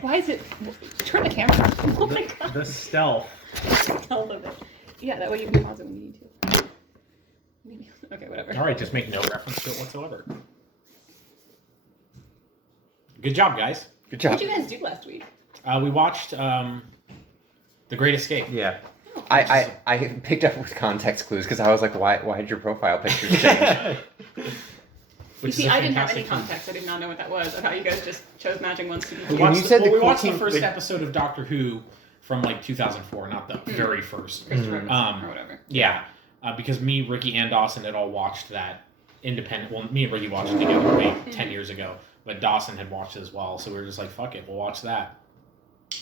Why is it? Turn the camera off. Oh my god. The stealth. Stealth of it. Yeah, that way you can pause it when you need to. Okay, whatever. All right, just make no reference to it whatsoever. Good job, guys. Good job. What did you guys do last week? We watched The Great Escape. Yeah. I picked up with context clues because I was like, why did your profile picture change? You see, I didn't have any context. I did not know what that was. I thought you guys just chose matching ones to We be. watched, you said well, the we watched the 14 first episode of Doctor Who from like 2004, not the very first. Christopher or whatever. Yeah, because me, Ricky, and Dawson had all watched that independent. Well, me and Ricky watched it together way 10 years ago, but Dawson had watched it as well. So we were just like, fuck it, we'll watch that.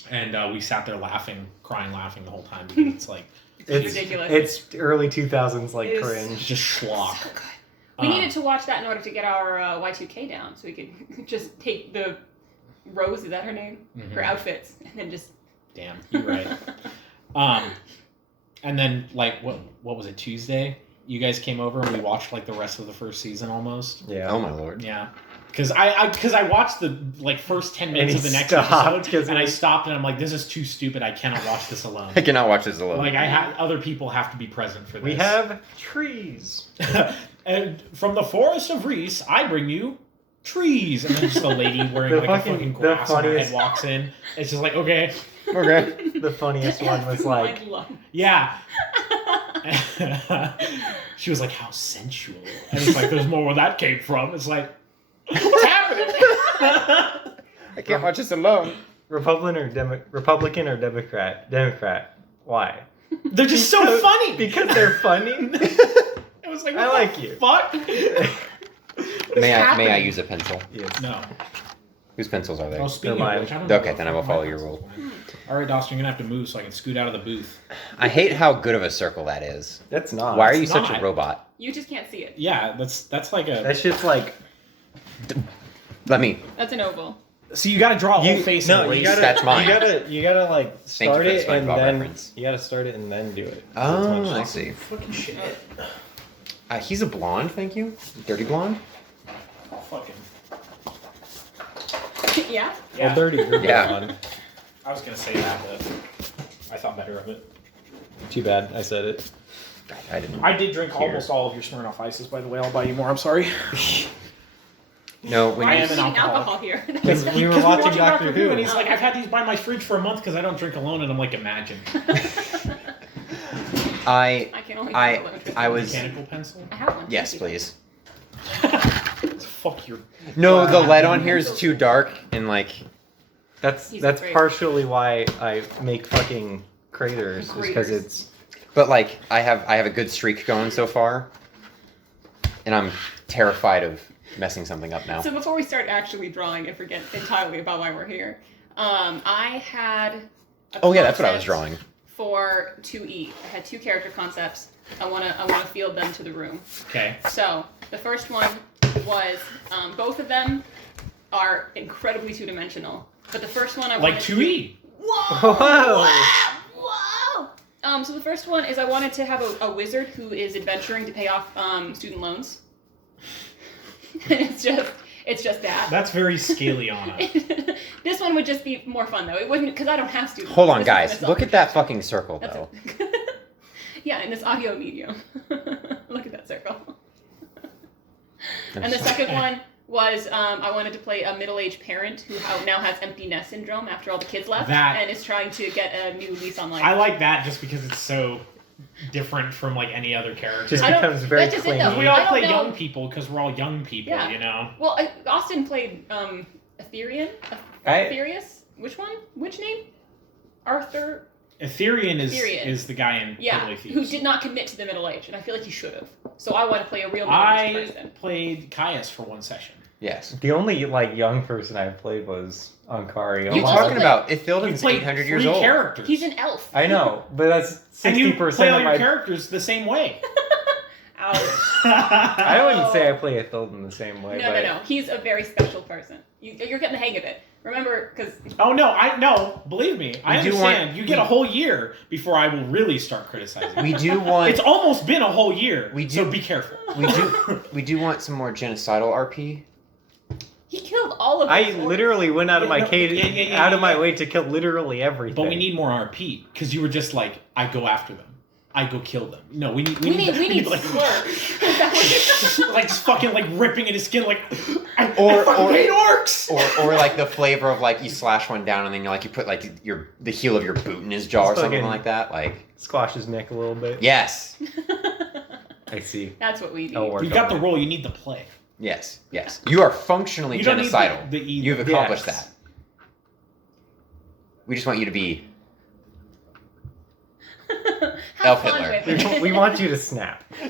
And we sat there crying laughing the whole time because it's like It's ridiculous. It's early 2000s like It is. cringe. just schlock. So good. We needed to watch that in order to get our Y2K down, so we could just take the Rose, is that her name? Her outfits, and then just. Damn, you're right. And then like what was it, Tuesday? You guys came over and we watched like the rest of the first season almost. Yeah. Oh my lord. Yeah. Because I watched the like first 10 minutes he of the next stopped, episode, and I it- stopped and I'm like, this is too stupid. I cannot watch this alone. I cannot watch this alone. Like other people have to be present for this. We have trees. And from the forest of Reese, I bring you trees. And then just a lady wearing The like fucking- a fucking the grass on her funniest- head walks in. It's just like, okay, Okay. The funniest one was like, I love. yeah. She was like, how sensual. And it's like, there's more where that came from. It's like, what's happening? I can't watch this alone. Republican or Democrat? Democrat. Why? They're just so funny. Because they're funny. It was like, what I the like you. fuck? May I happening? use a pencil? Yes. No. Whose pencils are there? Oh, speaking They're of mine. which, I don't know Okay, what then I will my follow your pencils rule. are. All right, Dawson, you're gonna have to move so I can scoot out of the booth. I hate how good of a circle that is. That's not. Why are you it's such a not. robot? You just can't see it. Yeah, that's like a. That shit's like. Let me. That's an oval. So you got to draw a whole You, face. no, and you erase. gotta. That's mine. You gotta like Thank you start for the it and SpongeBob then reference. you gotta start it and then do it. It's Oh, much- I see. Fucking shit. He's a blonde, thank you. Dirty blonde? Fucking. Yeah. Yeah. Well, dirty. You're Yeah. blonde. I was gonna say that, but I thought better of it. Too bad I said it. I didn't. I did drink Here. almost all of your Smirnoff Ices, by the way. I'll buy you more. I'm sorry. No, when Why I are am you an eating alcoholic. alcohol here? Because we were watching Doctor Who. and he's like, I've had these by my fridge for a month because I don't drink alone, and I'm like, imagine. I can only I drink alone. I was Mechanical pencil? I have one. yes, Thank you. please. Fuck your. No, the lead on here is too dark and like That's He's that's afraid. partially why I make fucking craters. Is because Craters. it's but like I have a good streak going so far. And I'm terrified of messing something up now. So before we start actually drawing and forget entirely about why we're here, I had. Oh yeah, that's what I was concept drawing. For 2E, I had two character concepts. I wanna field them to the room. Okay. So the first one was both of them are incredibly two-dimensional. But the first one I Like wanted 2E. Whoa! Whoa! Whoa! So the first one is I wanted to have a wizard who is adventuring to pay off student loans. it's just that. That's very Scaliana. This one would just be more fun though. It wouldn't because I don't have student Hold loans. on, This guys. is a Look at that fucking circle That's though. yeah, in this audio medium. Look at that circle. And the I'm second one was I wanted to play a middle-aged parent who now has empty nest syndrome after all the kids left That- and is trying to get a new lease on life. I like that just because it's so different from like any other character. Just I don't- becomes very that's just it, though. clean. We I all don't play know. young people because we're all young people, Yeah. you know? Well, Austin played Ethereum. I- Ethereus? Which one? Which name? Arthur? Ethereum Ethereum. is the guy in Yeah, Totally Thieves. who did not commit to the middle age, and I feel like he should have. So I want to play a real middle-aged I person. played Caius for one session. Yes. The only like young person I played was Ankari. What are you also talking played- about? You Ithilden's played 800 years three old. characters. He's an elf. I know, but that's and you 60% play all of your my. characters the same way. Ouch. I wouldn't say I play Ithilden the same way. No, but no. He's a very special person. You're getting the hang of it. Remember, because Oh no, believe me, I We do understand. want- you get a whole year before I will really start criticizing. We do want It's almost been a whole year. We So do- be careful. we do want some more genocidal RP. he killed all all of I those literally went out of my out of my yeah. way to kill literally everything. But we need more RP because you were just like, I go after them, I go kill them. No, we need We need like slur. Is that what you're- like just fucking like ripping at his skin like I Or- fucking or- hate orcs. Or like the flavor of like you slash one down and then you put like the heel of your boot in his jaw or It's something fucking- like that. Like Squash his neck a little bit. yes, I see. That's what we need. Oh, work You got on the it. role. You need the play. yes, yes. You are functionally You don't need genocidal. the E. You've accomplished Yes. that. We just want you to be. Have Elf fun Hitler. with it. We want you to snap. We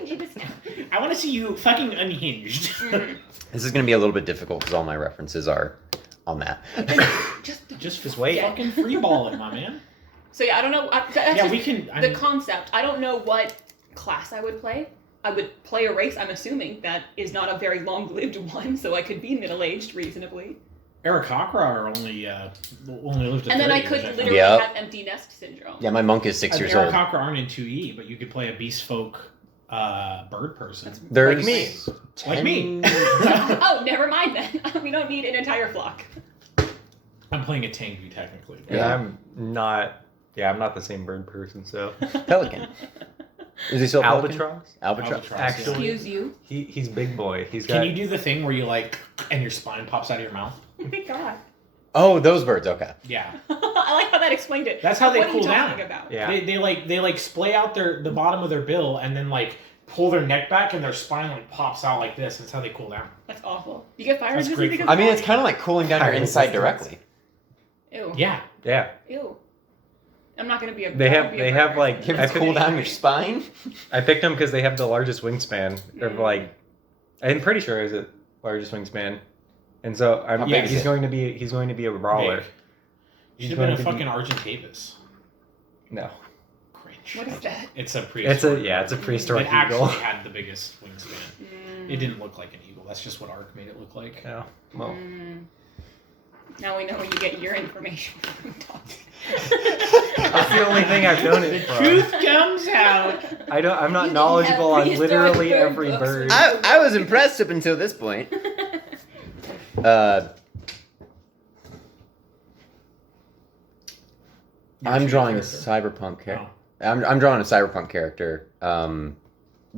need you to snap. I want to see you fucking unhinged. Mhm. This is going to be a little bit difficult because all my references are on that. Just wait. fucking free ball it, my man. So yeah, I don't know. That's Yeah, just we can. the concept. I don't know what class I would play. I would play a race. I'm assuming that is not a very long-lived one, so I could be middle-aged reasonably. Eric Cockrower only lived to And then I 30 could years, literally Yep. have empty nest syndrome. Yeah, my monk is 6 years Eric old. Cockrower aren't in 2E, but you could play a beast folk bird person. There's Like me. Like me. Oh, never mind then. We don't need an entire flock. I'm playing a Tengu technically. Yeah. I'm not the same bird person, so. Pelican. Is he still a pelican? Albatross? Albatross. Actually- Excuse you. He's big boy. He's got. Can you do the thing where you like, and your spine pops out of your mouth? Oh my god. Oh, those birds. Okay. Yeah. I like how that explained it. That's how they what are cool you down. talking about? Yeah. They like splay out the bottom of their bill and then like pull their neck back and their spine like pops out like this. That's how they cool down. That's awful. You get fire That's resistant great because I of mean, that? it's kind of like cooling down your High inside resistance. directly. Ew. Yeah. Yeah. Ew. I'm not gonna be a. They I have- won't be a they bird have, like, person. Can it cool down your spine? I picked him because they have the largest wingspan. Of Mm. like, I'm pretty sure is it largest wingspan, and so How big is he's it? going to be a brawler. Big. You He's should have been a going to fucking Argentavis. No, Cringe. What is that? It's a it's prehistoric. a prehistoric It actually eagle. had the biggest wingspan. Mm. It didn't look like an eagle. That's just what Ark made it look like. Yeah. Well, Mm. Now we know where you get your information from. that's the only thing I've known it from. Truth comes out. I'm not You knowledgeable have on literally prehistoric every bird bird. books. I was impressed up until this point. I'm drawing a cyberpunk character. Oh. I'm drawing a cyberpunk character.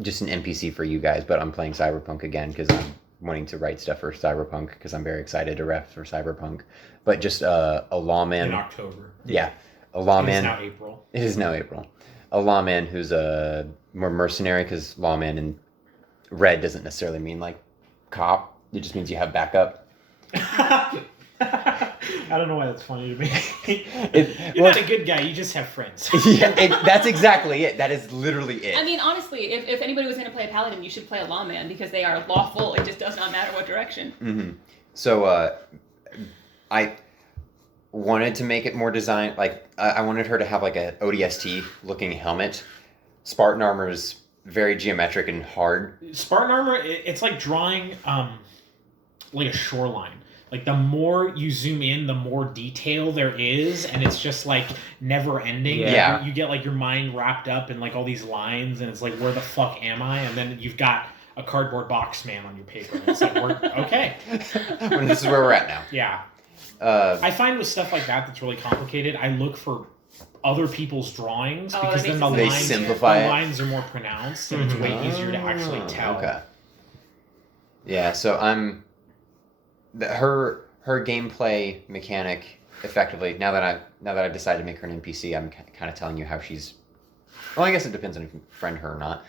Just an NPC for you guys, but I'm playing cyberpunk again because I'm wanting to write stuff for cyberpunk because I'm very excited to ref for cyberpunk. But just a In lawman. October. Yeah, a It's lawman. now April. It is now April. A lawman who's a more mercenary because lawman in red doesn't necessarily mean like cop. It just means you have backup. I don't know why that's funny to me. You're well, not a good guy. You just have friends. yeah, that's exactly it. That is literally it. I mean, honestly, if anybody was going to play a paladin, you should play a lawman because they are lawful. It just does not matter what direction. hmm So I wanted to make it more design. Like I wanted her to have like a ODST looking helmet. Spartan armor is very geometric and hard. Spartan armor, it's like drawing like a shoreline. Like the more you zoom in, the more detail there is, and it's just like never ending. Yeah. You get like your mind wrapped up in like all these lines, and it's like, where the fuck am I? And then you've got a cardboard box man on your paper. And it's like, okay, When this is where we're at now. yeah. Uh, I find with stuff like that that's really complicated, I look for other people's drawings Oh, because that then the makes They lines, simplify the it. lines are more pronounced, and it's way easier to actually tell. Okay. Yeah, so I'm her gameplay mechanic effectively. Now that I've decided to make her an NPC, I'm kind of telling you how she's. Well, I guess it depends on if you friend her or not.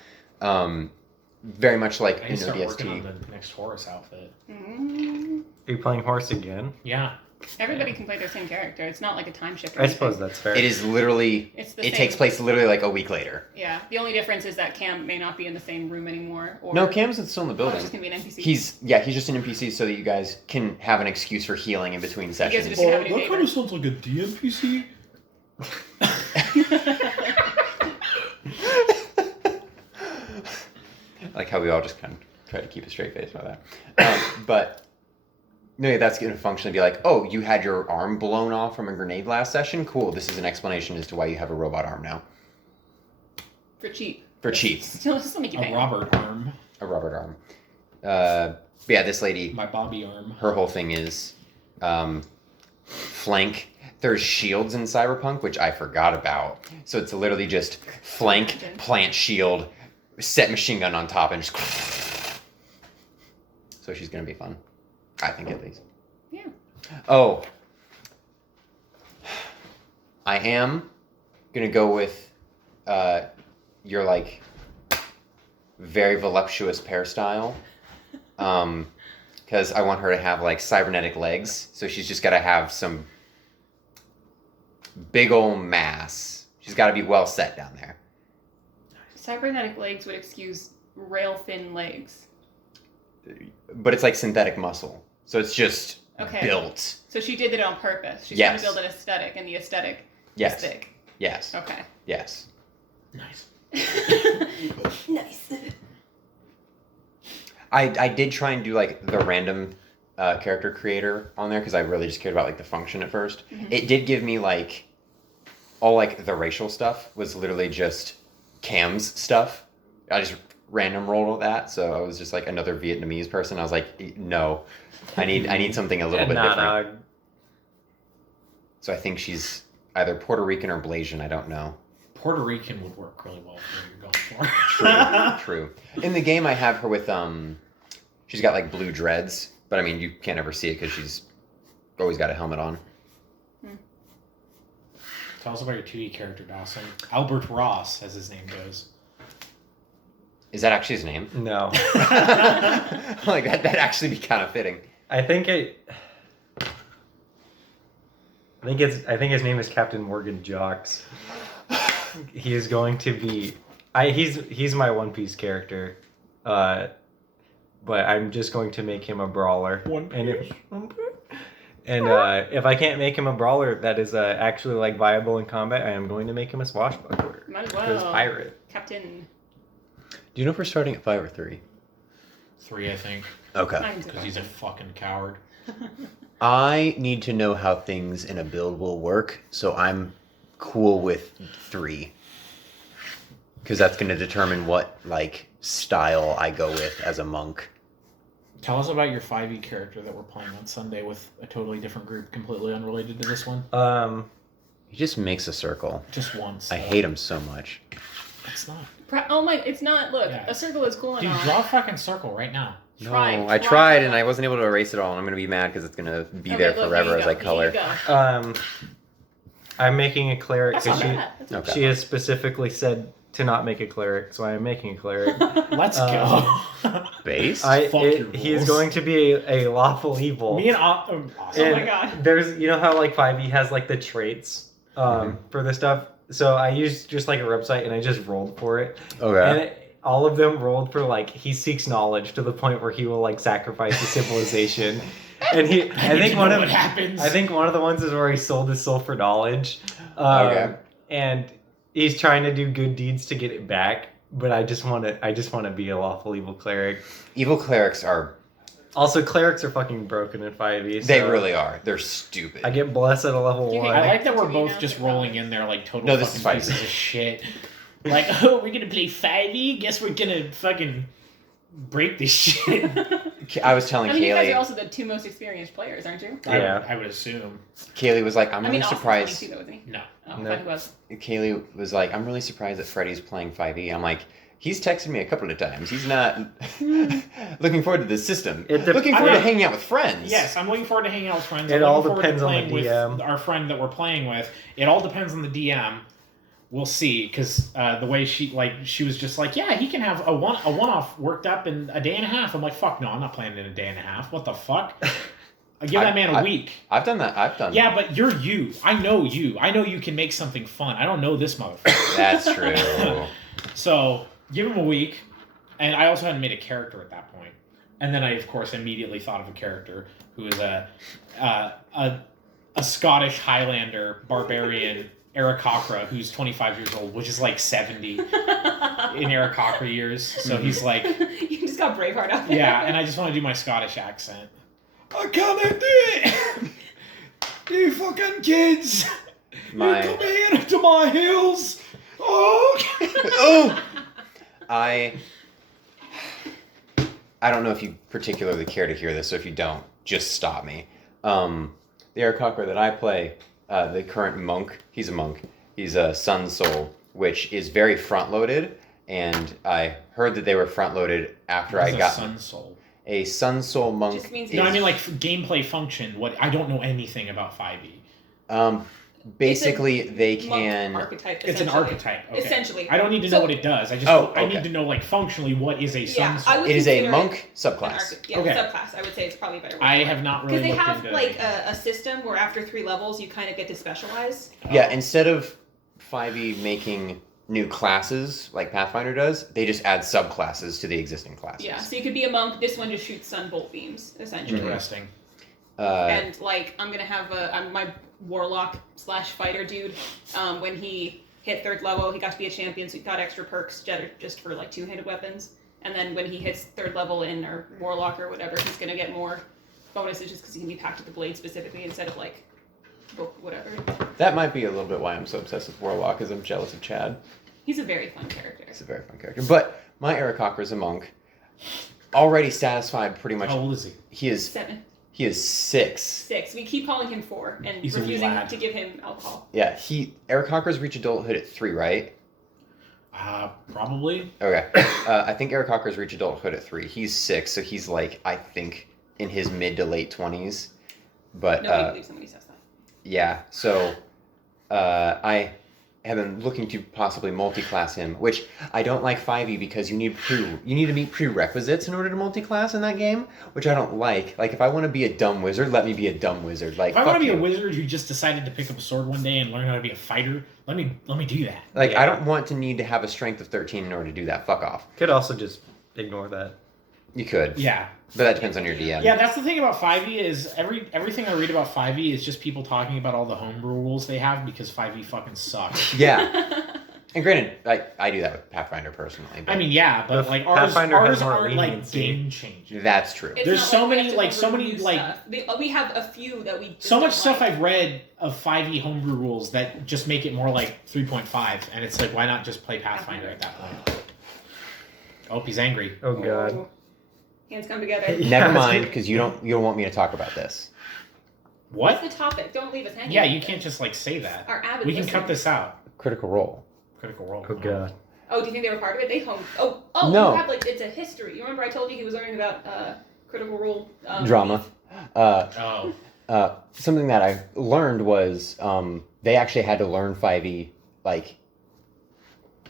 Very much like I in need to start working on ODST. the next Horus outfit. Mm. Are you playing horse again? Yeah. Everybody can play their same character. It's not like a time shift. or I anything. suppose that's fair. It is literally. It's the It same. takes place literally like a week later. Yeah. The only difference is that Cam may not be in the same room anymore. Or No, Cam's still in the Oh, building. it's just gonna be an NPC. He's just an NPC so that you guys can have an excuse for healing in between guys sessions. just have a new neighbor. sounds like a DMPC. Like how we all just kind of try to keep a straight face about that. But no, that's going to functionally be like, oh, you had your arm blown off from a grenade last session? Cool. This is an explanation as to why you have a robot arm now. For cheap. For cheap. Still make you pay. A Robert arm. A robot arm. But yeah, this lady, My Bobby arm. her whole thing is flank. There's shields in Cyberpunk, which I forgot about. So it's literally just flank, plant shield, set machine gun on top, and just. So she's gonna be fun, I think at least. Yeah. Oh, I am gonna go with your like very voluptuous pear style. Because I want her to have like cybernetic legs, so she's just got to have some big ol' mass. She's got to be well set down there. Cybernetic legs would excuse rail thin legs. But it's like synthetic muscle, so it's just built. So she did it on purpose. She's Yes. trying to build an aesthetic, and the aesthetic Yes. is thick. Yes. Okay. Yes. Nice. Nice. I did try and do like the random character creator on there because I really just cared about like the function at 1st. Mhm. It did give me like all like the racial stuff was literally just Cam's stuff. I just random rolled that, so I was just like another Vietnamese person. I was like, no, I need something a little bit different. So I think she's either Puerto Rican or Blasian. I don't know. Puerto Rican would work really well for what you're going for. True. In the game, I have her with she's got like blue dreads, but I mean you can't ever see it because she's always got a helmet on. Tell us about your 2D character, Dawson. Albert Ross, as his name goes. Is that actually his name? No. Like that'd actually be kind of fitting. I think his name is Captain Morgan Jocks. He is going to be he's my One Piece character. But I'm just going to make him a brawler. If I can't make him a brawler that is actually like viable in combat, I am going to make him a swashbuckler. Might as Because well. pirate. Captain. Do you know if we're starting at 5 or 3? 3, I think. Okay. Because he's a fucking coward. I need to know how things in a build will work, so I'm cool with 3. Because that's going to determine what like style I go with as a monk. Tell us about your 5e character that we're playing on Sunday with a totally different group, completely unrelated to this one. He just makes a circle. Just once. I hate him so much. It's not. Oh my! It's not. Look, Yeah. a circle is cool and Dude, all. draw a fucking circle right now. I tried and I wasn't able to erase it all, and I'm going to be mad because it's going to be there look, forever here you as go, I color. here you go. I'm making a cleric That's not because bad. That's Okay. she has specifically said to not make a cleric, so I am making a cleric. Let's go. Base? Fuck your He is rules. going to be a lawful evil. Me and Awesome. Oh my God. There's, you know how like 5e has like the traits for this stuff. So I used just like a website and I just rolled for it, and Okay. all of them rolled for like he seeks knowledge to the point where he will like sacrifice a civilization. And I think one of what happens. I think one of the ones is where he sold his soul for knowledge. Okay. And he's trying to do good deeds to get it back. But I just want to be a lawful evil cleric. Evil clerics are... Also, clerics are fucking broken in 5e. They so really are. They're stupid. I get blessed at a level You hate 1. I like that we're To be both now, just so rolling probably. in there like total No, this fucking is pieces of shit. Like, oh, we're gonna play 5e? Guess we're gonna fucking break this shit. I was telling I mean, you guys are Kaylee... also the 2 most experienced players, aren't you? Yeah. I would assume. Kaylee was like, I'm I really mean, Austin's surprised... 22 though, isn't he? No. Oh, No. I thought he was. Kaylee was like, I'm really surprised that Freddie's playing 5e. I'm like, he's texted me a couple of times. He's not looking forward to the system. Looking forward to hanging out with friends. Yes, I'm looking forward to hanging out with friends. It I'm all looking forward to depends on the playing DM. with our friend that we're playing with. It all depends on the DM. We'll see, because the way she was just like, yeah, he can have a one-off worked up in a day and a half. I'm like, fuck no, I'm not playing in a day and a half. What the fuck? I give that man a week. I've done that. I've done Yeah, but you're you. I know you. I know you can make something fun. I don't know this motherfucker. That's true. So give him a week, and I also hadn't made a character at that point. And then I, of course, immediately thought of a character who is a Scottish Highlander barbarian, Aarakocra, who's 25 years old, which is like 70 in Aarakocra years. So he's like, You just got Braveheart out there. yeah, and I just want to do my Scottish accent. I can't do it! You fucking kids! My- You come here to my hills! Oh! Oh! I I don't know if you particularly care to hear this, so if you don't, just stop me. The Aarakocra that I play, the current monk, he's a monk. He's a Sun Soul, which is very front-loaded, and I heard that they were front-loaded after What I is a got Sun Soul. a Sun Soul monk. Just means No, I is- mean like gameplay function. What I don't know anything about 5e. Basically, they monk can. archetype. It's an essentially. archetype. Okay. Essentially. I don't need to So- know what it does. I just Oh, I need okay. to know like functionally what is a Sun Yeah, Soul. I would It is a consider monk An subclass. yeah, Okay. subclass. I would say it's probably a better. I have not really because they looked have into like a system where after 3 levels you kind of get to specialize. Yeah, instead of 5e making new classes like Pathfinder does, they just add subclasses to the existing classes. Yeah, so you could be a monk. This one just shoots sunbolt beams essentially. Interesting. And like I'm gonna have my warlock / fighter dude. When he hit 3rd level, he got to be a champion, so he got extra perks just for like 2-handed weapons. And then when he hits 3rd level in or warlock or whatever, he's gonna get more bonuses just because he can be packed with the blade specifically instead of like whatever. That might be a little bit why I'm so obsessed with Warlock, is I'm jealous of Chad. He's a very fun character. He's a very fun character. But my Aarakocra is a monk. Already satisfied pretty much. How old is he? He is 7, 6. 6. We keep calling him 4 and He's a refusing lad. to give him alcohol. Yeah, Aarakocras reach adulthood at 3, right? Probably. Okay. I think Aarakocras reach adulthood at 3. He's 6, so he's like, I think, in his mid to late 20s. But Nobody believes him when he says that. yeah, so I have been looking to possibly multi-class him, which I don't like 5e because you need to meet prerequisites in order to multi-class in that game, which I don't like. Like, if I want to be a dumb wizard, let me be a dumb wizard. Like, If I want to fuck be a you. wizard who just decided to pick up a sword one day and learn how to be a fighter, let me do that. Like, Yeah. I don't want to need to have a strength of 13 in order to do that. Fuck off. Could also just ignore that. You could, Yeah. but that depends on your DM. Yeah, that's the thing about 5e is everything I read about 5e is just people talking about all the homebrew rules they have because 5e fucking sucks. Yeah. And granted, I do that with Pathfinder personally. But I mean, yeah, but But like ours Pathfinder has more aren't like leniency. game changers. that's true. It's There's not so we many- have to like, so overdo many, like- stuff. We have a few that we just So much don't stuff like. I've read of 5e homebrew rules that just make it more like 3.5, and it's like, why not just play Pathfinder at that point? Oh, he's angry. Oh god. Oh. Hands come together. Yeah, Never it's mind, good. because you don't want me to talk about this. What? What's the topic? Don't leave us hanging. Yeah, you can't just like say that. Our avid We can cut listeners. this out. Critical Role. Critical Role. Oh god. Oh, do you think they were part of it? They honed. Oh, No. You have like it's a history. You remember I told you he was learning about Critical Role Drama. Oh. Something that I learned was they actually had to learn 5e like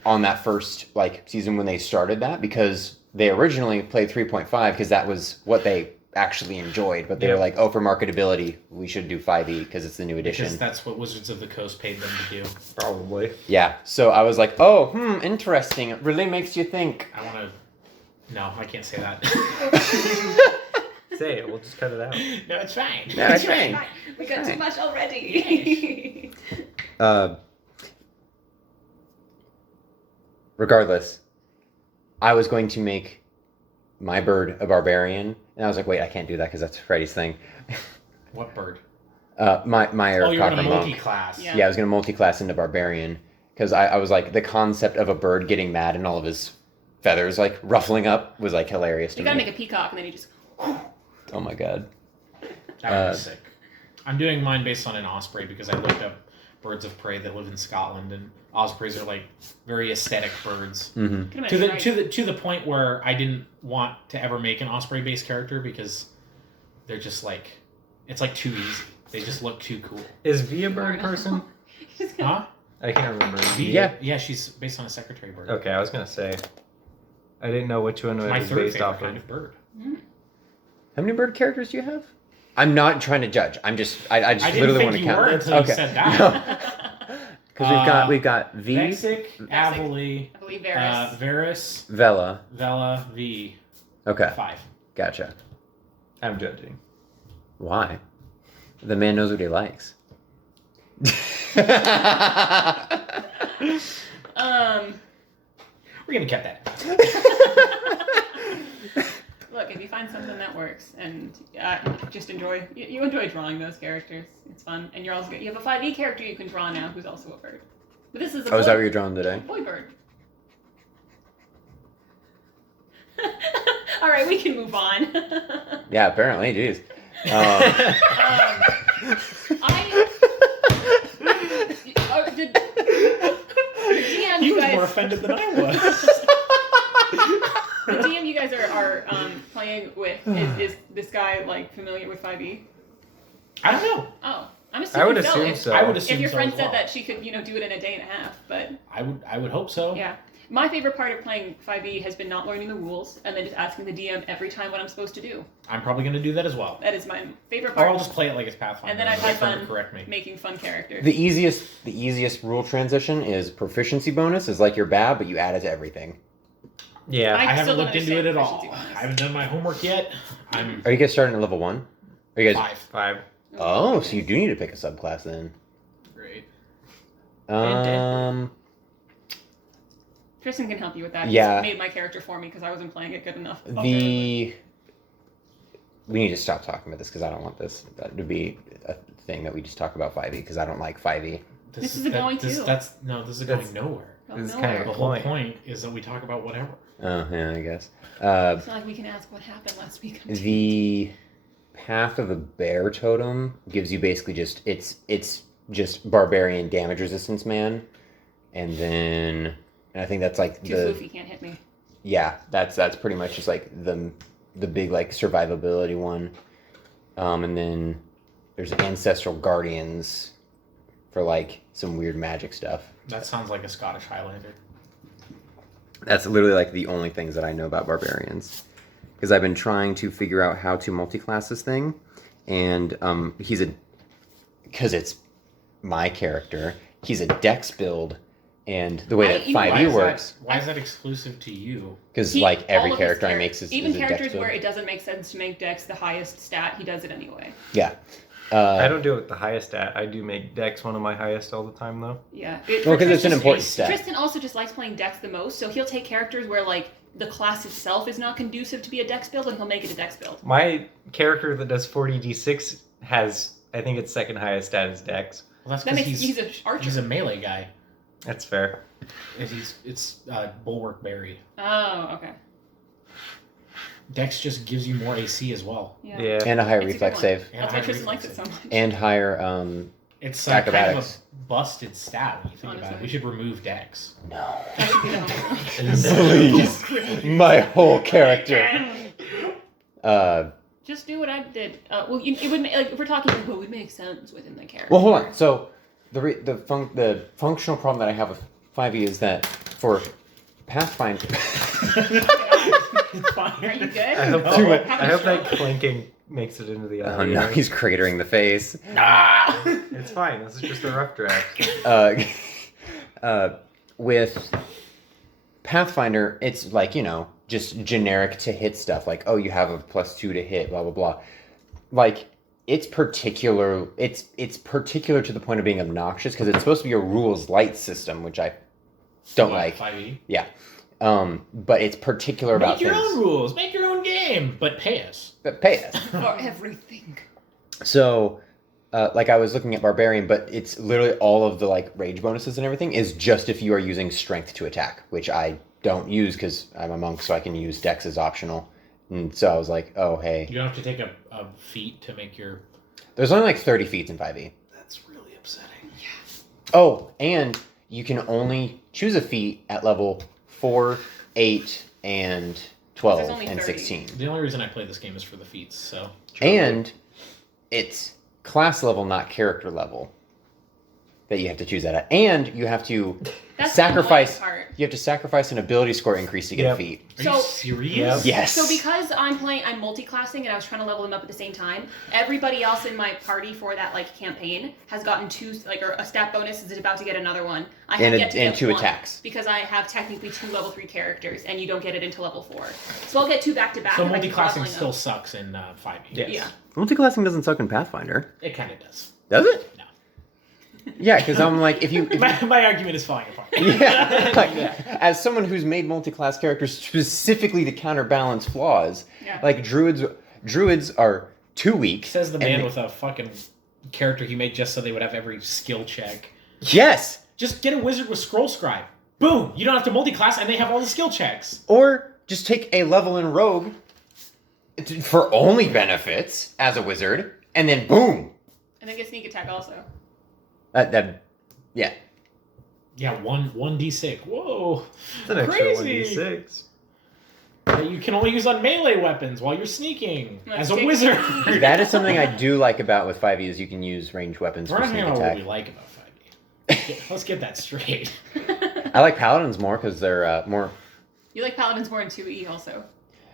on that first like season when they started that, because they originally played 3.5 because that was what they actually enjoyed, but they were Yeah. like, oh, for marketability we should do 5e because it's the new edition. Because that's what Wizards of the Coast paid them to do. Probably. Yeah, so I was like, oh, interesting, it really makes you think. I want to. No, I can't say that. Say it, we'll just cut it out. No, it's fine. No, it's fine. We got too Fine. much already. Regardless, I was going to make my bird a barbarian, and I was like, wait, I can't do that because that's Freddy's thing. What bird? My Oh, you're Aarakocra in a monk. multi-class. Yeah. Yeah, I was going to multi-class into barbarian because I was like, the concept of a bird getting mad and all of his feathers like ruffling up was like hilarious to You me. gotta make a peacock and then you just. Oh my god. That would be sick. I'm doing mine based on an osprey because I looked up birds of prey that live in Scotland, and ospreys are like very aesthetic birds. Mm-hmm. Could've To been right. the point where I didn't want to ever make an osprey based character because they're just like, it's like too easy. They just look too cool. Is V a bird person? Just gonna- Huh? I can't remember. Yeah. Yeah, she's based on a secretary bird. Okay, I was gonna say. I didn't know which one It's it my was third based favorite off kind of. of bird. How many bird characters do you have? I'm not trying to judge. I'm just I just I didn't literally think want to you count. were until you said that. Because we've got V, Vexic, Avali, I believe Varys. Varys, Vela. Vela, V. Okay, 5. gotcha. I'm judging. Why? The man knows what he likes. We're gonna cut that. Look, if you find something that works and just enjoy, you enjoy drawing those characters. It's fun, and you're also good. You have a 5e character you can draw now, who's also a bird. But this is a Oh, is that boy, what you're drawing today? boy bird. All right, we can move on. Yeah, apparently, jeez. I did DM He you was guys. more offended than I was. The DM you guys are playing with is this guy like familiar with 5e? I don't know. Oh, I'm I assuming would so. assume If, so. I would assume if your so friend as said well. that she could, do it in a day and a half, but I would hope so. yeah. My favorite part of playing 5e has been not learning the rules and then just asking the DM every time what I'm supposed to do. I'm probably going to do that as well. That is my favorite Or part. I'll just play it like it's Pathfinder. And then I've my had friend fun will correct me. making fun characters. The easiest rule transition is proficiency bonus is like your BAB, but you add it to everything. Yeah. I haven't still don't looked into it at all. understand proficiency I haven't done my homework yet. I'm Are you guys starting at level 1? Are you guys? 5. 5. Oh, so you do need to pick a subclass then. Great. Tristan can help you with that. Yeah. He's made my character for me because I wasn't playing it good enough. We need to stop talking about this because I don't want this to be a thing that we just talk about 5e because I don't like 5e. This is going too. This is That's- going nowhere. Oh, This is no. kind of The a whole point. point is that we talk about whatever. Oh yeah, I guess. It's not like we can ask what happened last week. The Path of the Bear totem gives you basically just it's just barbarian damage resistance man, and then I think that's like Too floofy, can't hit me. yeah, that's pretty much just like the big like survivability one, and then there's ancestral guardians for like some weird magic stuff. That sounds like a Scottish Highlander. That's literally like the only things that I know about barbarians, because I've been trying to figure out how to multi-class this thing, and because it's my character, he's a dex build, and the way that You know, why 5e is works, Why is that exclusive to you? because He- like all every of his character I char- make is even a dex characters build. where it doesn't make sense to make Dex the highest stat, he does it anyway. Yeah. I don't do it with the highest stat. I do make Dex one of my highest all the time, though. Yeah. Well, because it's an Tristan- important stat. Tristan also just likes playing Dex the most, so he'll take characters where like the class itself is not conducive to be a Dex build, and he'll make it a Dex build. My character that does 40d6 has, I think its second highest stat is Dex. Well, that's That because makes he's an archer. he's a melee guy. That's fair. It's Bulwark Berry. Oh, okay. Dex just gives you more AC as well. Yeah. Yeah. and a higher It's a good reflex one. save, And That's high why Tristan likes reflex it so save. much. and higher It's kind of a acrobatics. busted stat when you think about it. Honestly. We should remove Dex. No. That should be the homework. Please. My whole character. Just do what I did. Well, it would make, like if we're talking, it would make sense within the character. Well, hold on. So the functional problem that I have with 5e is that for Pathfinder. It's fine. Are you good? I hope, Too much. I hope that clanking makes it into the Oh audio. no, he's cratering the face. Ah! It's fine. This is just a rough draft. With Pathfinder, it's like, just generic to hit stuff. Like, oh, you have a +2 to hit, blah, blah, blah. Like, it's particular to the point of being obnoxious because it's supposed to be a rules light system, which I don't like. 5e. But it's particular about Make your things. own rules. Make your own game, but pay us. But pay us. For everything. So, like I was looking at Barbarian, but it's literally all of the like rage bonuses and everything is just if you are using strength to attack, which I don't use because I'm a monk, so I can use Dex as optional. And so I was like, oh hey, You don't have to take a feat to make your. there's only like 30 feats in 5e. That's really upsetting. Oh, and you can only choose a feat at level 4, 8, and 12 There's only and 30. 16. The only reason I play this game is for the feats. So. And it's class level, not character level, that you have to choose that at. And you have to That's sacrifice. the annoying part. You have to sacrifice an ability score increase to get a Yep. feat. Are So- you serious? Yep. Yes. So because I'm multi-classing and I was trying to level them up at the same time, everybody else in my party for that like campaign has gotten or a stat bonus is about to get another one. I have And yet to and get 2 one attacks. because I have technically 2 level 3 characters and you don't get it until level 4. So I'll get 2 back to back. So if I keep multi-classing leveling still up. sucks in 5e. Yes. Yeah. Multiclassing doesn't suck in Pathfinder, It kind of does. does it? No. Yeah, because I'm like, if you My argument is falling apart. yeah, like, as someone who's made multi-class characters specifically to counterbalance flaws, Yeah. like druids are too weak. Says the and man they- with a fucking character he made just so they would have every skill check. Yes, Just get a wizard with scroll scribe. Boom! You don't have to multi-class, and they have all the skill checks. or just take a level in rogue for only benefits as a wizard, and then boom. And then get sneak attack also. Yeah. Yeah, 1d6. Whoa. It's an extra Crazy. 1d6. That you can only use on melee weapons while you're sneaking Let's as a take wizard. it. That is something I do like about with 5e is you can use ranged weapons We're for not sneak talking about what we attack. like about 5e. Let's get that straight. I like paladins more because they're more. You like paladins more in 2e also.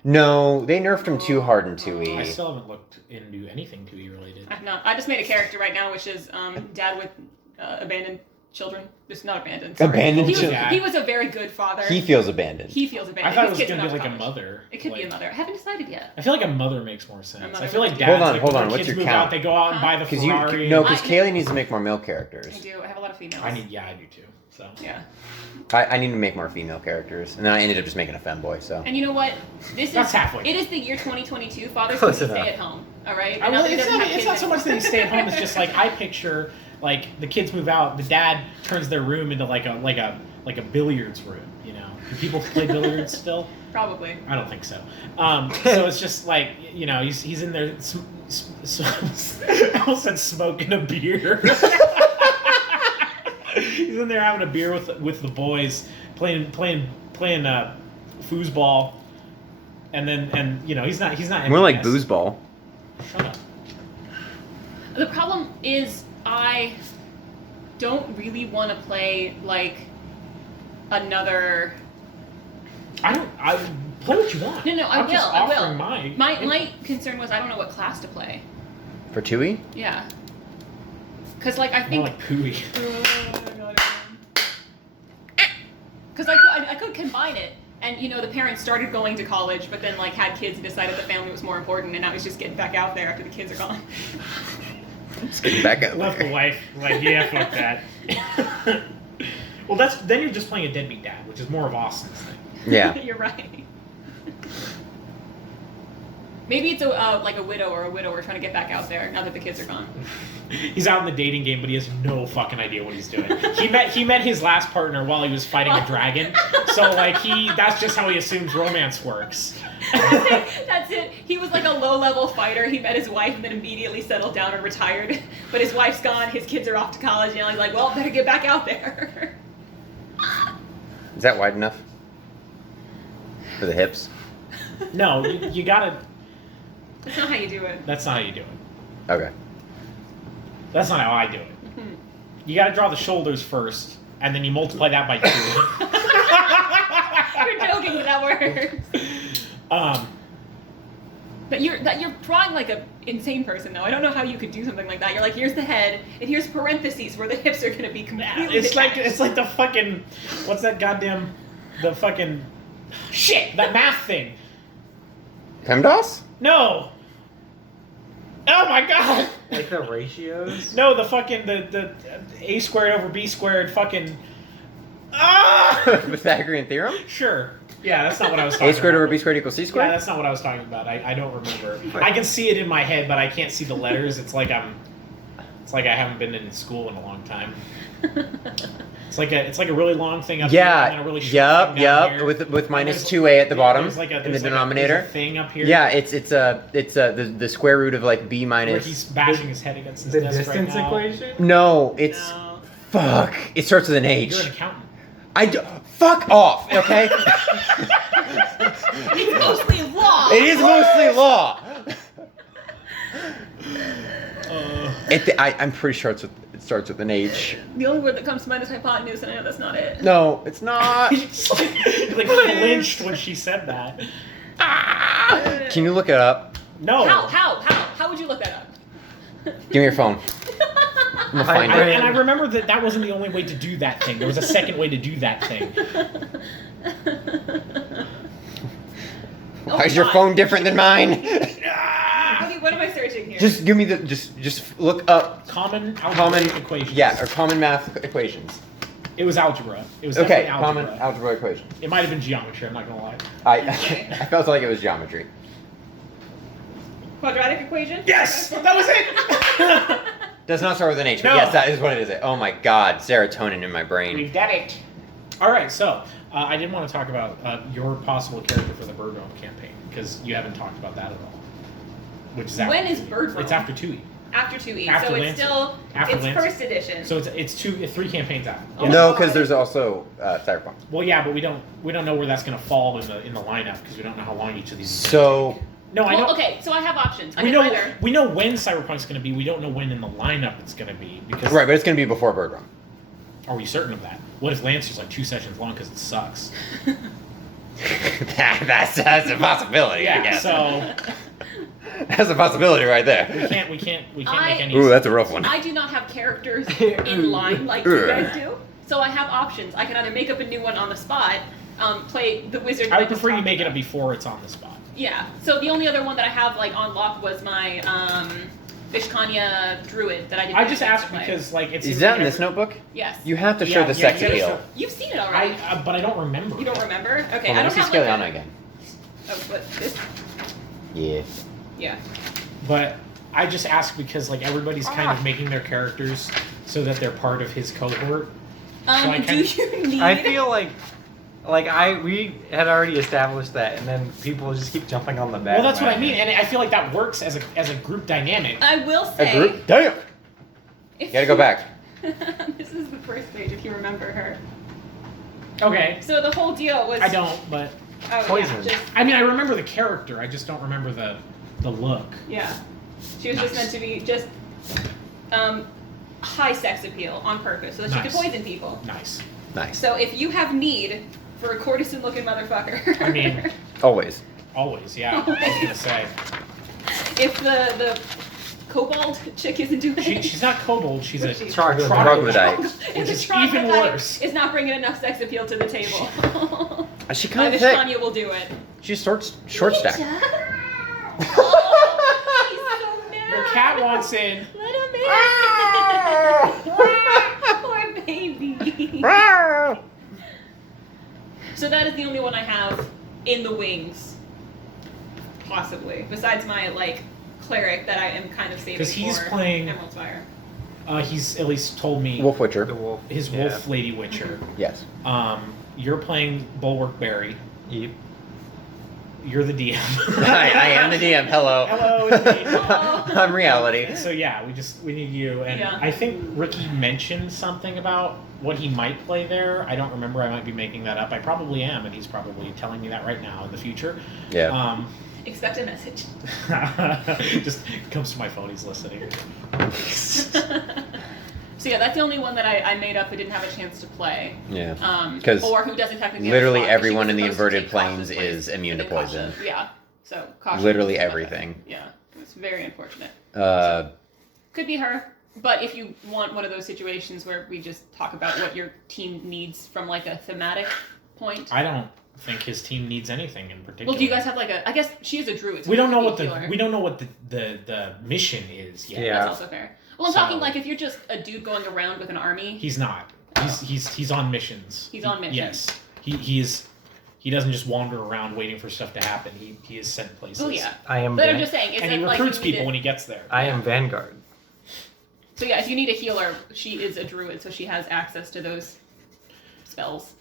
No, they nerfed them too hard in I 2e. still haven't looked into anything 2e related. I've not. I just made a character right now, which is dad with abandoned children. Just not abandoned. Sorry. Abandoned he was, children. He was a very good father. He feels abandoned. He feels I abandoned. thought it His was kids going to are be not like a college. mother. It could be a Like, mother. I haven't decided yet. I feel like a mother makes more sense. mother I feel like would- dads, Hold on, like, hold when on, their what's kids your move count? out, they go out and buy the Because Ferrari. no, and- because Kaylee needs to make more male characters. I do. I have a lot of females. I do too. So Yeah. I need to make more female characters, and then I ended up just making a femboy. So And you know what? This That's is halfway. It is the year 2022. Fathers Close can enough. stay at home. All right. I And now mean, that he doesn't have it's not kids so much that he anymore. stay at home. It's just like I picture like the kids move out, the dad turns their room into like a billiards room. You know, do people play billiards still? Probably. I don't think so. So it's just like he's in there. I almost said smoking a beer. He's in there having a beer with the boys, playing foosball, and he's not more like MVS. boozeball. Shut up. The problem is I don't really want to play like another. I play what you want. No, I I'm just will, I will. offering My concern was I don't know what class to play. For 2e? Yeah. Because like I More think. like pooey. Because I could combine it, and the parents started going to college, but then like had kids and decided the family was more important, and now he's just getting back out there after the kids are gone. Just getting back out Left the there. wife like fuck that. Well, then you're just playing a deadbeat dad, which is more of Austin's thing. Yeah. You're right. Maybe it's like a widow or a widower trying to get back out there now that the kids are gone. He's out in the dating game, but he has no fucking idea what he's doing. He met his last partner while he was fighting a dragon, so like that's just how he assumes romance works. That's it. He was like a low-level fighter. He met his wife and then immediately settled down and retired. But his wife's gone. His kids are off to college. And he's like, well, better get back out there. Is that wide enough? For the hips? No, you gotta. That's not how you do it. That's not how you do it. Okay. That's not how I do it. You gotta draw the shoulders first, and then you multiply that by 2. You're joking, but that works. But you're drawing like a insane person, though. I don't know how you could do something like that. You're like, here's the head, and here's parentheses where the hips are gonna be completely It's like detached. the fucking what's that goddamn the fucking shit that math thing. PEMDAS? No. Oh my god. Like the ratios? No, the fucking the a squared over b squared fucking. Ah. Pythagorean theorem? Sure. Yeah, that's not what I was talking A squared about. over b squared equals c Yeah, squared? that's not what I was talking about. I don't remember. I can see it in my head, but I can't see the letters. It's like I haven't been in school in a long time. It's like a really long thing up here and then a really short thing down here. With minus there's- 2a at the bottom there's like a- in the there's like denominator. there's a thing up here. Yeah, it's the square root of like b minus. Ricky's bashing his head against his The desk distance right now. equation? No, it's No. fuck. It starts with an H. You're an accountant. Fuck off, okay? It's mostly law. It is mostly law. I'm pretty sure it starts with an H. The only word that comes to mind is hypotenuse, and I know that's not it. No, it's not. He like flinched when she said that. Can you look it up? No. How would you look that up? Give me your phone. I'm gonna find it. And I remember that wasn't the only way to do that thing. There was a second way to do that thing. Why is your phone different than mine? What am I searching here? Just give me the just look up Common common algebraic equations. Yeah, or common math equations. It was algebra. It was Okay, definitely algebra. common algebra equations. It might have been geometry. I'm not gonna lie. I felt like it was geometry. Quadratic equation? Yes, that was it. Does not start with an H, but No. yes, that is what it is. Oh my god, serotonin in my brain. We've done it. All right, so I did want to talk about your possible character for the Bird Realm campaign because you haven't talked about that at all. Which is after, When is Bird Realm? It's after 2E. After 2E, After so it's Lancer. still After it's Lancer. first edition. So it's 3 campaigns out. Oh my No, God. because there's also Cyberpunk. Well, yeah, but we don't know where that's going to fall in the lineup because we don't know how long each of these. is gonna So take. No, I Well, know. okay, so I have options. I We can know either. we know when Cyberpunk's going to be. We don't know when in the lineup it's going to be because. right, but it's gonna be before Bird Realm. Are we certain of that? What if Lancer's like 2 sessions long because it sucks? that's a possibility. I Yeah. guess. So That's a possibility right we there. can't make any. Ooh, that's a rough one. I do not have characters in line like you guys do, so I have options. I can either make up a new one on the spot, play the wizard. I would that just prefer you talked make it about. up before it's on the spot. Yeah. So the only other one that I have like on lock was my Vishkanya druid that I didn't. I get just a chance to asked play. because like it's. Is that in this notebook? Yes. You have to show Yeah, the yeah, sex you gotta appeal. show- You've seen it already. But I don't remember. You don't remember? Okay. Hold I on, don't let's see have like Skeleana a, again. Oh, what this? Yeah. Yeah. But I just ask because like everybody's kind of making their characters so that they're part of his cohort. I Do kind of- you need? I feel like we had already established that, and then people just keep jumping on the back. Well, that's what I mean, and I feel like that works as a group dynamic. I will A say. group? Damn! If You gotta go back. This is the first page, if you remember her. Okay, So the whole deal was. I don't, but Oh, Poison. Yeah, just, I mean I remember the character. I just don't remember the look. yeah. She was just Nice. meant to be just high sex appeal on purpose so that she Nice. could poison people. Nice. Nice. So if you have need for a courtesan looking motherfucker. I mean- Always. Always, yeah. I was gonna say if the kobold chick isn't doing it. she's not kobold. She's a She's- Troglodyte. If Which the is even troglodyte worse. is not bringing enough sex appeal to the table. She My kind of thick. Vishkanya will do it. She's short stack. Oh, he's so mad. Your cat wants in. Let him in. Poor baby. So that is the only one I have in the wings, possibly. Besides my like cleric that I am kind of saving 'Cause he's for playing- Emerald's Fire. He's at least told me Wolf Witcher. The wolf. his yeah. wolf lady witcher. Yes. You're playing Bulwark Berry. Yep. You're the DM. I am the DM. Hello. Hello, it's me. I'm reality. So yeah, we need you, and Yeah. I think Ricky mentioned something about what he might play there. I don't remember. I might be making that up. I probably am, and he's probably telling me that right now in the future. Yeah. Expect a message. Just comes to my phone. He's listening. So yeah, that's the only one that I made up who didn't have a chance to play. Yeah. 'Cause or who doesn't technically. literally have a slot, but she everyone was in the supposed to inverted take planes Caution's place is immune to within poison. Caution. Yeah. So Caution. Literally was- everything. Yeah. It's very unfortunate. Uh, Could be her. But if you want one of those situations where we just talk about what your team needs from like a thematic point. I don't think his team needs anything in particular. Well, do you guys have like a? I guess she is a druid. So We don't know maybe what a healer. we don't know what the mission is yet. Yeah. That's also fair. Well, I'm So- talking like if you're just a dude going around with an army. He's not. He's on missions. He's on missions. Yes. He doesn't just wander around waiting for stuff to happen. He is sent places. Oh yeah. I am. But I'm just saying. It's And he like recruits you need people it- when he gets there. I am Vanguard. So yeah, if you need a healer, she is a druid, so she has access to those spells.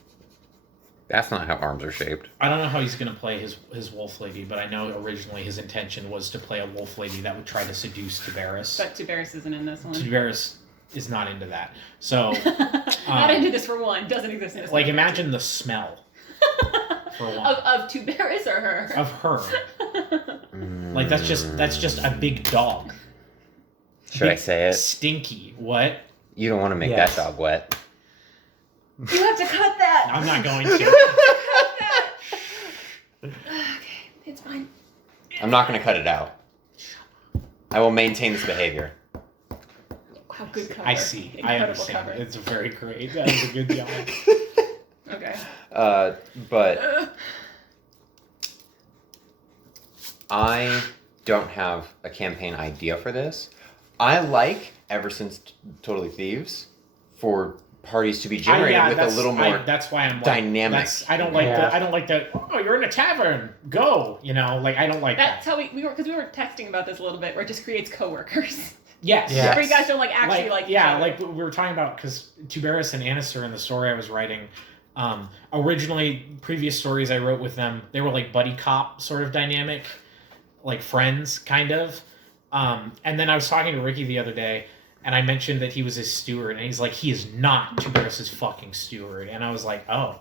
that's not how arms are shaped. I don't know how he's gonna play his wolf lady, but I know originally his intention was to play a wolf lady that would try to seduce Tiberis. But Tiberis isn't in this one. Tiberis is not into that. So Not into this for one. Doesn't exist in this like one. imagine the smell for one of Tiberis or her. of her. Like that's just a big dog. Should I Big, say it? Stinky. What? You don't want to make Yes. that dog wet. You have to cut that. I'm not going to. Cut that. Okay, it's fine. I'm not going to cut it out. I will maintain this behavior. Wow, good cover. I see. Incredible I understand. cover. It's very great. That was a good job. Okay. But I don't have a campaign idea for this. I like, ever since Totally Thieves, for parties to be generated with a little more. that's why I'm like, dynamic. I don't like Yeah. I don't like the. Oh, you're in a tavern. Go. You know, like I don't like That's that. how we were because we were texting about this a little bit, where it just creates coworkers. Yes. Yeah. Where you guys don't like actually like. each yeah, other. like we were talking about because Tiberis and Anis are in the story I was writing. Originally, previous stories I wrote with them, they were like buddy cop sort of dynamic, like friends kind of. And then I was talking to Ricky the other day, and I mentioned that he was his steward, and he's like, he is not Tuberis' fucking steward. And I was like, oh.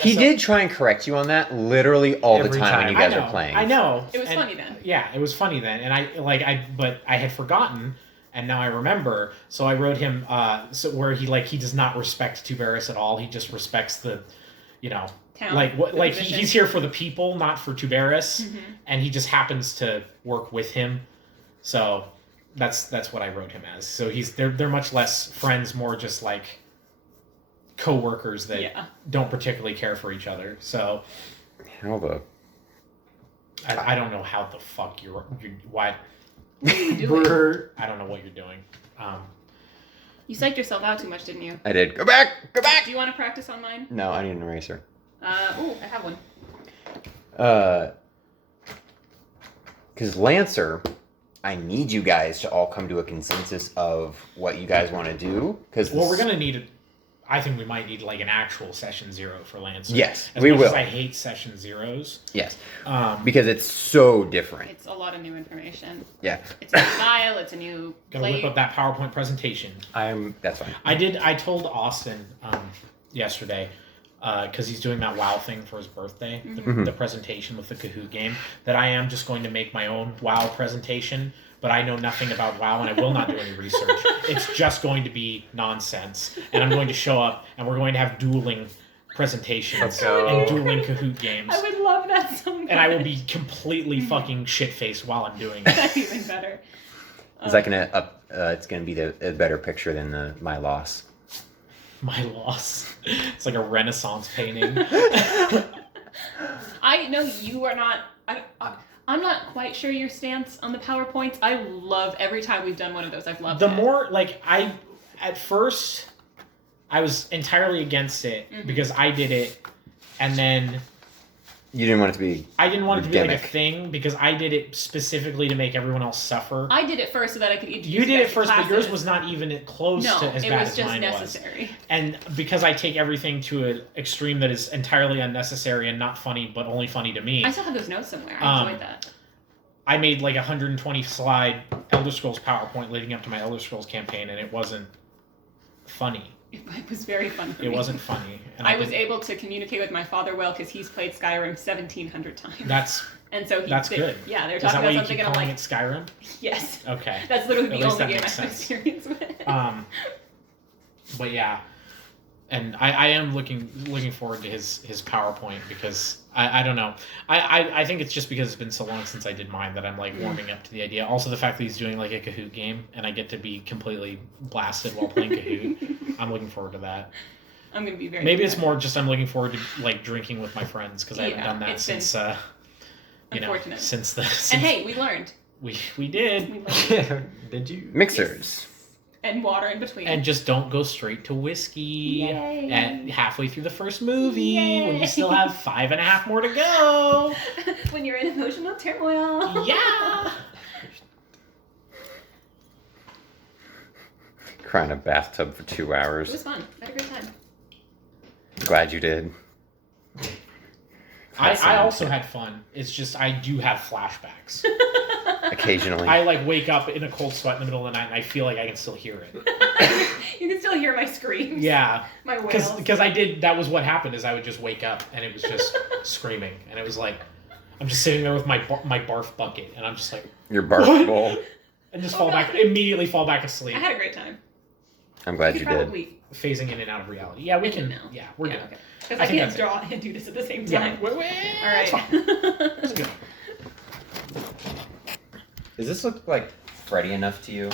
He did try and correct you on that literally all the Every time when time. you guys I know, are playing. I know. It was funny then. Yeah, it was funny then, and but I had forgotten, and now I remember. So I wrote him, where he does not respect Tuberis at all. He just respects the, Town, he's here for the people, not for Tuberis, and he just happens to work with him. So that's what I wrote him as. So they're much less friends, more just like co-workers that don't particularly care for each other. So How the... I don't know how the fuck you're why. What are you doing? I don't know what you're doing. You psyched yourself out too much, didn't you? I did. Go back! Go back! Do you want to practice on mine? No, I need an eraser. Oh, I have one. Because Lancer, I need you guys to all come to a consensus of what you guys want to do. Well, we're gonna need I think we might need like an actual session 0 for Lancer. Yes, as we much will. As I hate session 0s. Yes, Um, because it's so different. It's a lot of new information. Yeah, It's a new style. It's a new Gotta play. whip up that PowerPoint presentation. that's fine. I told Austin yesterday, because he's doing that WoW thing for his birthday, the presentation with the Kahoot game, that I am just going to make my own WoW presentation, but I know nothing about WoW and I will not do any research. It's just going to be nonsense, and I'm going to show up and we're going to have dueling presentations Let's go. and dueling Kahoot games. I would love that so much. And I will be completely fucking shit-faced while I'm doing it. That's even better. Is that gonna it's gonna be a better picture than my loss. My loss. It's like a Renaissance painting. I know you are not. I'm not quite sure your stance on the PowerPoints. I love every time we've done one of those. I've loved The it. more at first I was entirely against it because I did it, and then You didn't want it to be... I didn't want it to be like a Gimmick. thing because I did it specifically to make everyone else suffer. I did it first so that I could introduce You did guys it to first, but classes. yours was not even close No, to as it bad was as just mine necessary. was. And because I take everything to an extreme that is entirely unnecessary and not funny, but only funny to me, I still have those notes somewhere. I enjoyed that. I made like a 120 slide Elder Scrolls PowerPoint leading up to my Elder Scrolls campaign, and it wasn't funny. It was very fun for It me. wasn't funny. And I was able to communicate with my father well because he's played Skyrim 1,700 times. That's and so that's good. Yeah, they're Is talking that why about you something, keep and I'm calling like, it Skyrim? yes. Okay. That's literally At the least only that game I makes have sense. experience with. But yeah, and I am looking forward to his PowerPoint because I don't know. I think it's just because it's been so long since I did mine that I'm like warming up to the idea. Also the fact that he's doing like a Kahoot game and I get to be completely blasted while playing Kahoot. I'm looking forward to that. I'm gonna be very. Maybe it's excited. more just I'm looking forward to like drinking with my friends because I haven't Yeah, done that it's since unfortunate. since the since And hey, we learned. we did. We learned. Did you? Mixers. And water in between. And just don't go straight to whiskey Yay. at halfway through the first movie when Yay. you still have 5.5 more to go. when you're in emotional turmoil. Yeah. Cry in a bathtub for 2 It hours. was fun. I had a great time. Glad you did. I also had fun. It's just I do have flashbacks. Occasionally. I like wake up in a cold sweat in the middle of the night and I feel like I can still hear it. You can still hear my screams. Yeah. My wails. Because I did, that was what happened is I would just wake up and it was just screaming. And it was like, I'm just sitting there with my barf bucket and I'm just like, Your barf What? bowl. and just Oh, God. immediately fall back asleep. I had a great time. I'm glad We you could did. probably Phasing in and out of reality. Yeah, we end it can. now. Yeah, we're good. Okay. Because I I, think can't that's draw and do this at the same Yeah. time. All All right. That's good. Does this look like Freddy enough to you?